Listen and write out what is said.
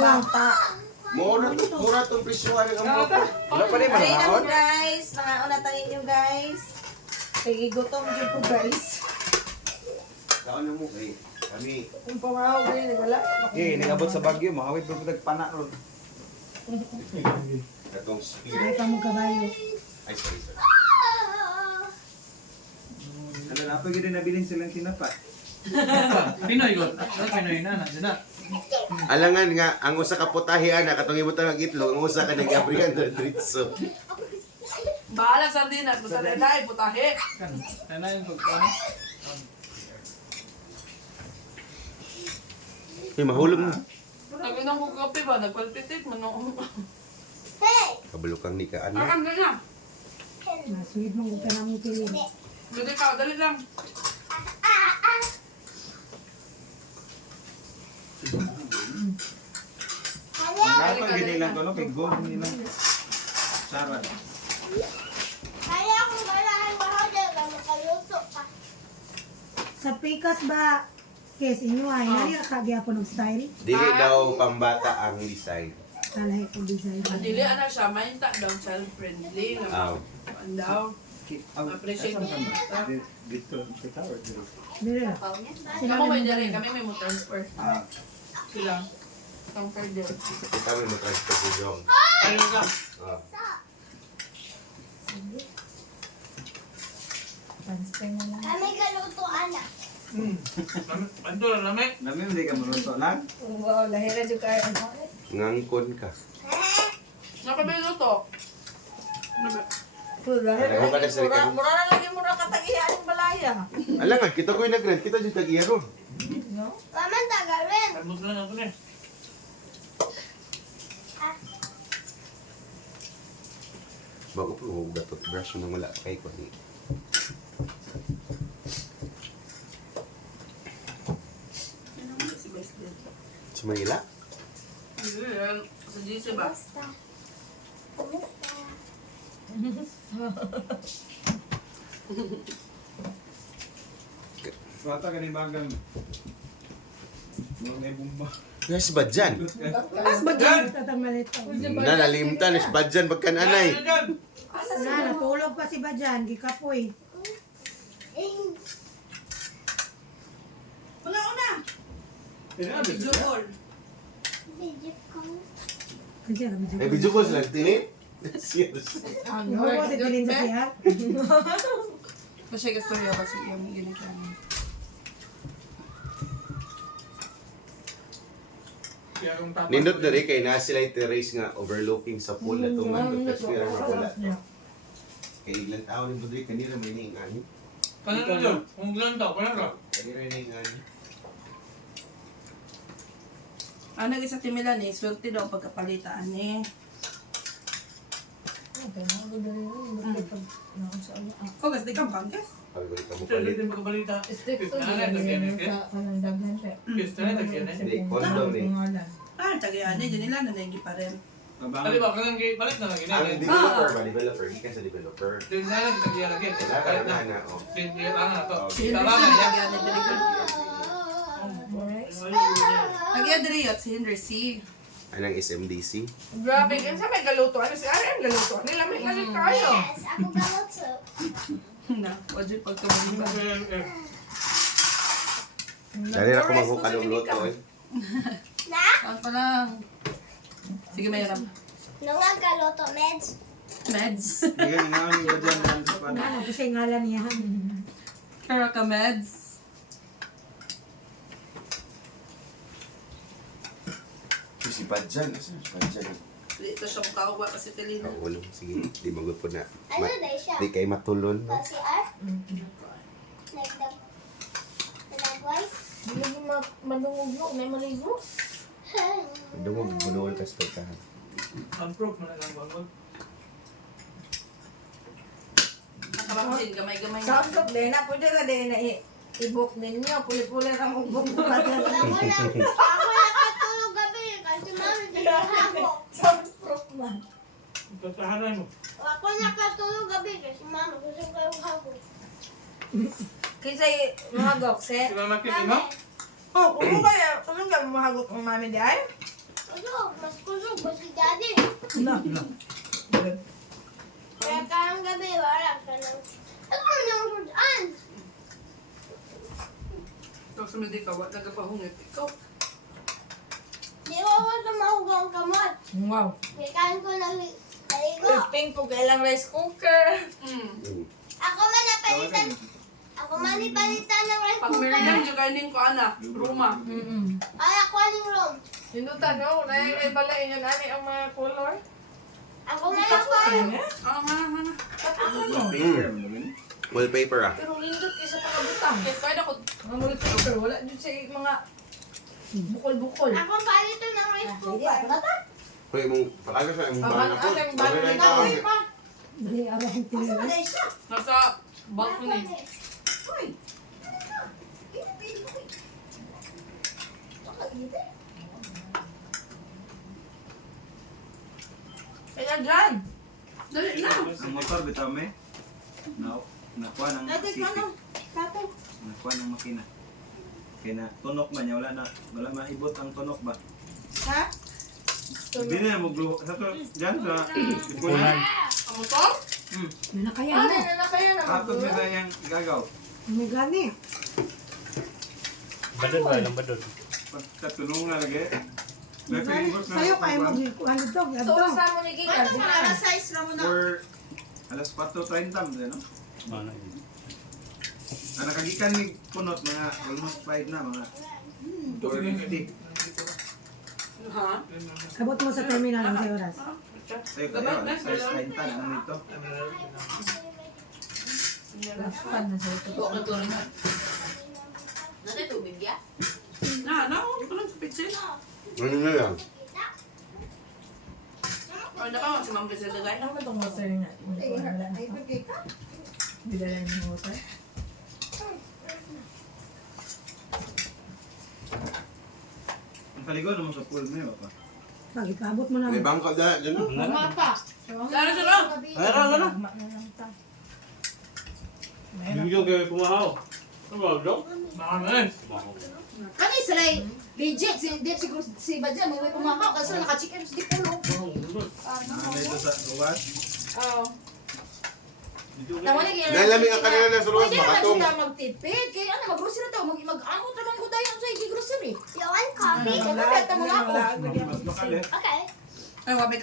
bata. Mura itong presyuhan ng mga po. Wala pa rin Ay na mo manahon. guys. Nangauna tayo nyo guys. Kaya gutom dyan po guys. Saan na mo kay kami. Kung pamahog rin, wala. Okay, nagabot sa Bagyo, makawit pa nagpana ron. Katong speed. Ay ka mo kabayo. Ay, sorry. Ano na, pag yun nabilin silang tinapa. Pinoy ko. Ano Pinoy na? Nandiyan na. Alangan nga, ang usa ka putahe ana katong ibutan ng itlog, ang usa ka nag-abrihan dritso. Bahala sardinas, basta dahil putahe. Kan. Sana yung pagkano. Ay, mahulog na. Nag-inang ko kape ba? Nagpalpitit mo no. Kabulukang ni ka ana. Akan na nga. Sweet mo kung ka namin pilin. Dali ka, dali lang. Dapat ginilang ko, no? Kay Go, nilang. Sarad. Kaya kung kailangan mahal ka, makaluto ka. Sa pikas ba? Kes inyo ay nari ka gyapon og style. Dili daw pambata ang design. Kalahi ko design. Dili ana siya, mainta daw child friendly. Aw. Ano daw? Appreciate mo. Dito, kita or dito? Dire. Kamo may dali, kami may mo transfer. Ah, Sila. Transfer din. Kita mo transfer ko jong. Ayun lang. Ah. Panstay na lang. Kami kaluto, anak. Ando na namin. Nami, hindi ka maluto lang. Wow, lahira jud kay ano. Ngangkon ka. Nakabilo to. Alam mo ka na sa rika. Mura na lagi mo na katagihan ng balaya. Alangan, kita ko yung nag-rent. Kita dyan tag-iya ron. No? Kaman tagalin. Kalmot na ako na. Bago po, huwag na toothbrush nang wala kay ko ni. Si Best din. Sa Manila? Sa GC ba? Basta. Kumusta? Bata ka ni bagang. Mga bumba. Yes, badyan. As ba dyan? Tatamalit pa. Nalimtan, is badyan pagkananay. Na, natulog pa si Badyan. Gikapoy. Una. Video call. Video call. Kasi kami dyan. Eh, video ko sila, tinip. Serious. Ano ko si Tilin sa siya? Kasi gusto niya kasi yung ginagawa. Kaya kung tapos. Nindot na rin kay na sila yung terrace nga overlooking sa pool na tuman. Tapos kaya nga wala. Kaya ilang tao rin doon kanina may naingani. Kanya na yun. Kung gano'n daw, kanya ka. Kanina may naingani. Ano isa timilan eh, swerte daw pagkapalitaan eh. Oh, gas di ka bangkes? Sabi ko rin ka mo Ito, palit. hindi magkabalita. Kaya na, tagyan eh. Kaya na, tagyan eh. Hindi, condom eh. Ah, tagayan eh, dyan nila nanaygi pa rin. Kali ba, kanang balik na lagi na. Ang developer ba? Developer? Hindi ka sa developer. Din na lang, tagyan lagi. Wala ka na na. Oh. Din, yan na to. Hindi Tama si na yan. tagayan eh, dali ka. Tagayan dali at si Henry C. Anong SMDC? Grabe, yan sa may galuto. Ano si Arian galuto? Nila may galit kayo. Yes, ako kaluto. Na, wajay pagkabaliba. Dali na ko maghukan ng luto eh. Na? Saan pa lang? Sige, mayroon. Nung ang kaluto, meds. Meds. Hindi ka nga ni Badyan lang sa pan. Ano ko siya ngalan niya. Kara ka meds. Si Badjan. Asa si Badjan? Dito siya mukhawa kasi Telina. Ulo. Sige, di magod po na. Ano na siya? Di kayo matulon. No? Si R? Like the likewise? Hindi mo manungog may maligo. Doon mo bunuol ka sa pagkahan. Unproof mo na lang, wag. Nakabaksin, gamay-gamay Sa na. usok din na, pwede na din na i-book ninyo. Puli-puli na mong book mo. Ako nakatulog gabi kasi mami di hapon. Soundproof man. Tatahanan mo. Ako nakatulog gabi kasi mami gusto ko yung hapon. Kasi mga gokse. Sila nakikita mo? Oh, kung kaya, kung ka mahagok ng mami di ay? Ano? ko si Daddy. Wala. Kaya karang gabi, wala ka nang... Ako nang sudan. Tapos hindi ka, wala nagpahungit. Ikaw. Di ko ako tumahugang kamot. Wow. Kailan ko naligo. Pink ko kailang rice cooker. Ako man napalitan. Ako man ipalitan ng rice Pag cooker. merienda, yung kainin ko, ana. Ruma. Ay, ako aling room. Sinutan no, na yung balain yun ani ang mga color. Ako man ako aling. Mana. Paper, ano yun? Wallpaper ah. Pero lindot kaysa pakabutang. Yes, kaya ako. Mga wallpaper, wala dun sa mga bukol-bukol. Ako palitan ng rice cooker. Hoy, mong pakaga sa imong Ang bahan ako. ating bahay Sabi na na ikaw. Dali, arahing tinila. Nasa balcony. Kaya dyan. Dali na. Ang motor, bitaw me. Nakuha ng sisi. Nakuha ng makina. Kaya na, tunok man niya, wala maibot ang tunok ba? Ha? Hindi na magluho. Sa to, dyan sa ipunan. Ang motor? Yun na kaya Ano mo. na kaya na Tapos magbuo? na yung gagaw. May gani. Badod ba? Ilang badod? Pagkatulong na lagi. Sa'yo kaya mo, ano to, So, gato. saan mo nagikan? For alas 4:30 no? Ano yun? Na nakagikan ni punot mga almost 5 na mga 4:50. Ha? Abot mo sa terminal ang sa oras. Sa'yo kayo, alas 6:30 na naman ito. Lapan na sa ito. Na, walang sa pitsin. Ano na yan? Ano ka, si Ma'am Brazil lagay? Ano ba itong water na? Wala na ito. Bidala yung water. Ang kaligo naman sa pool mo pa. Pag ipaabot mo na. May bangka dyan no? Lalo sila. Ano? Magma na lang ta. Bigyan kayo kumahaw. Ano ba? Dok? Bakit? Kani sila legit si Badja may pumakaw kasi naka-chicken sa dipulo. Ano ito sa luwas? Oh. Tama na kaya. Nalamig ang kanila na sa luwas, Pwede naman makatong. kita magtipid. Kaya ano, mag-grocery na tayo. Mag-amot naman ko tayo sa grocery. You want coffee? Sa mga tamo na ako. Mas lokal eh. Okay. Ay, wabi